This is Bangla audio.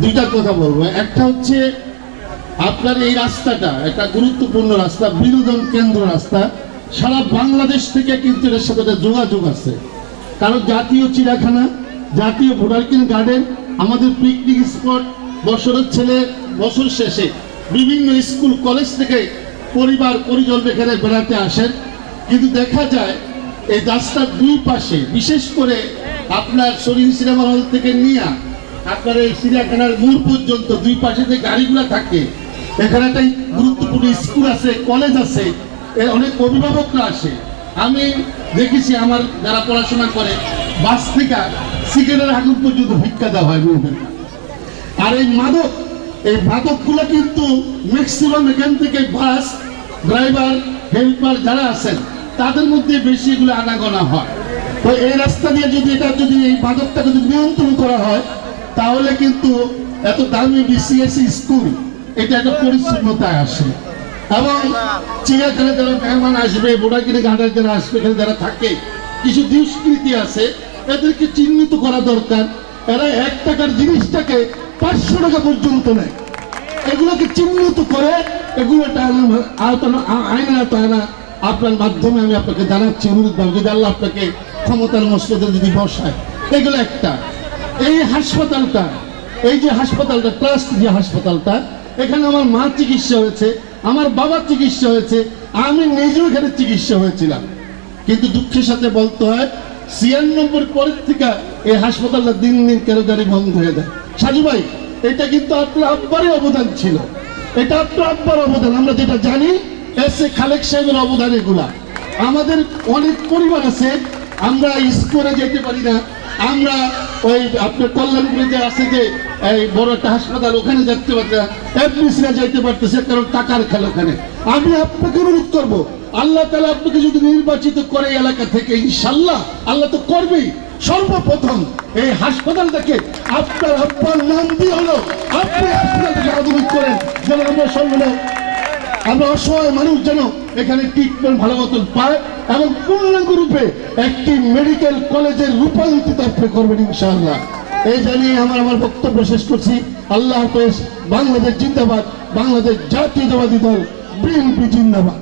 দুইটা কথা বলবো। একটা হচ্ছে আপনার এই রাস্তাটা একটা গুরুত্বপূর্ণ রাস্তা, বিনোদন কেন্দ্র রাস্তা, সারা বাংলাদেশ থেকে কিন্তু এর সাথে যোগাযোগ আছে। কারণ জাতীয় চিড়িয়াখানা, জাতীয় বোটানিক্যাল গার্ডেন, আমাদের পিকনিক স্পট, বছরের ছেলে বছর শেষে বিভিন্ন স্কুল কলেজ থেকে পরিবার পরিজন এখানে বেড়াতে আসেন। কিন্তু দেখা যায় এই রাস্তার দুই পাশে, বিশেষ করে আপনার শরীর সিনেমা হল থেকে নিয়ে আপনার এই চিড়িয়াখানার মোড় পর্যন্ত দুই পাশে যে গাড়িগুলো থাকে, এখানে একটা গুরুত্বপূর্ণ স্কুল আছে, কলেজ আছে, অনেক অভিভাবকরা আসে। আমি দেখেছি আমার যারা পড়াশোনা করে বাস থেকে সিগারেটের আগুন পর্যন্ত ভিক্ষা দেওয়া হয় মেয়েদের। আর এই মাদকগুলো কিন্তু ম্যাক্সিমাম এখান থেকে বাস ড্রাইভার হেল্পার যারা আছেন তাদের মধ্যে বেশি এগুলো আনাগোনা হয়। তো এই রাস্তা দিয়ে যদি এই মাদকটাকে যদি নিয়ন্ত্রণ করা হয়, তাহলে কিন্তু এত দামি বিসিএসসি স্কুল এটা একটা পরিচ্ছন্নতায় আসে। এবং চিড়িয়াখানা যারা মেহমান আসবে, বোটানিক্যাল গার্ডেন যারা আসবে, এখানে যারা থাকে, কিছু দুষ্কৃতি আছে, এদেরকে চিহ্নিত করা দরকার। এরা 1 টাকার জিনিসটাকে 500 টাকা পর্যন্ত নেয়। এগুলোকে চিহ্নিত করে এগুলোটা আইনের আওতায় আপনার মাধ্যমে আমি আপনাকে জানাচ্ছি, অনুরোধ করব, যদি আল্লাহ আপনাকে ক্ষমতার মসজিদে যদি বসায়। এগুলো একটা। এই হাসপাতালটা, এই যে হাসপাতালটা, ট্রাস্ট যে হাসপাতালটা, এখানে আমার মা চিকিৎসা হয়েছে, আমার বাবার চিকিৎসা হয়েছে, আমি নিজেও এখানে চিকিৎসা হয়েছিলাম। কিন্তু দুঃখের সাথে বলতে হয় 96 পরের থেকে এই হাসপাতালটা দিন দিন কেন জানি বন্ধ হয়ে যায়। সাজু ভাই, এটা কিন্তু আপনার আব্বারই অবদান ছিল, এটা আপনার আব্বার অবদান। আমরা যেটা জানি এসে খালেক সাহেবের অবদান এগুলা। আমাদের অনেক পরিবার আছে, আমরা স্কুলে যেতে পারি না, আমরা ওই আপনার কল্যাণপুরে যে আছে যে এই বড় একটা হাসপাতাল, ওখানে যেতে পারছে না, এফবিসিরা যাইতে পারতেছে, কারণ টাকার খেলা ওখানে। আমি আপনাকে অনুরোধ করবো, আল্লাহ তাআলা আপনাকে যদি নির্বাচিত করে এলাকা থেকে, ইনশাআল্লাহ আল্লাহ তো করবেই, সর্বপ্রথম এই হাসপাতালটাকে আপনার আব্বার নাম দিয়ে হলো আপনি হাসপাতালটাকে আধুনিক করেন, যেন আমরা অসহায় মানুষ যেন এখানে ট্রিটমেন্ট ভালো মতন পায়, এবং পূর্ণাঙ্গ রূপে একটি মেডিকেল কলেজের রূপান্তরিত আপনি করবেন ইনশাআল্লাহ। এই জানিয়ে আমার বক্তব্য শেষ করছি। আল্লাহ হাফেজ। বাংলাদেশ জিন্দাবাদ। বাংলাদেশ জাতীয়তাবাদী দল বিএনপি জিন্দাবাদ।